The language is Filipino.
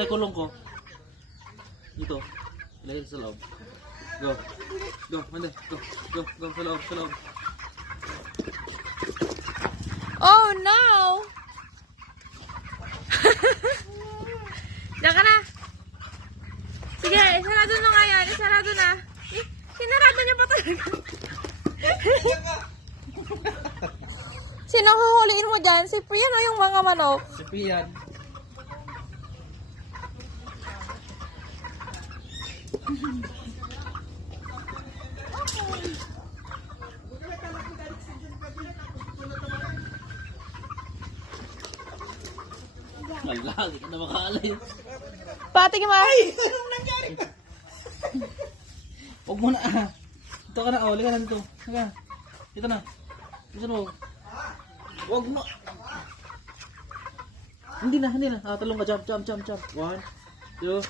na yung kulong ko. Dito. Ilagay sa loob. Go. Go, manda. Go. Go, go, sa loob, sa loob. Oh no! Diyan ka na. Sige, isarado na nga yan. Isarado na. Eh, sinarado niyo pa talaga. Sino huhuliin mo dyan? Si Priyan o yung mga manok? Si Pian. Wala, hindi ka na makaalay. Pati ka ma. Huwag mo na ah. Ito ka na, oh. Liga na dito. Liga. Dito na. Gusto mo. Huwag mo. Hindi na, hindi na. Ah, talong ka. Jump, jump, jump, jump. 1, 2.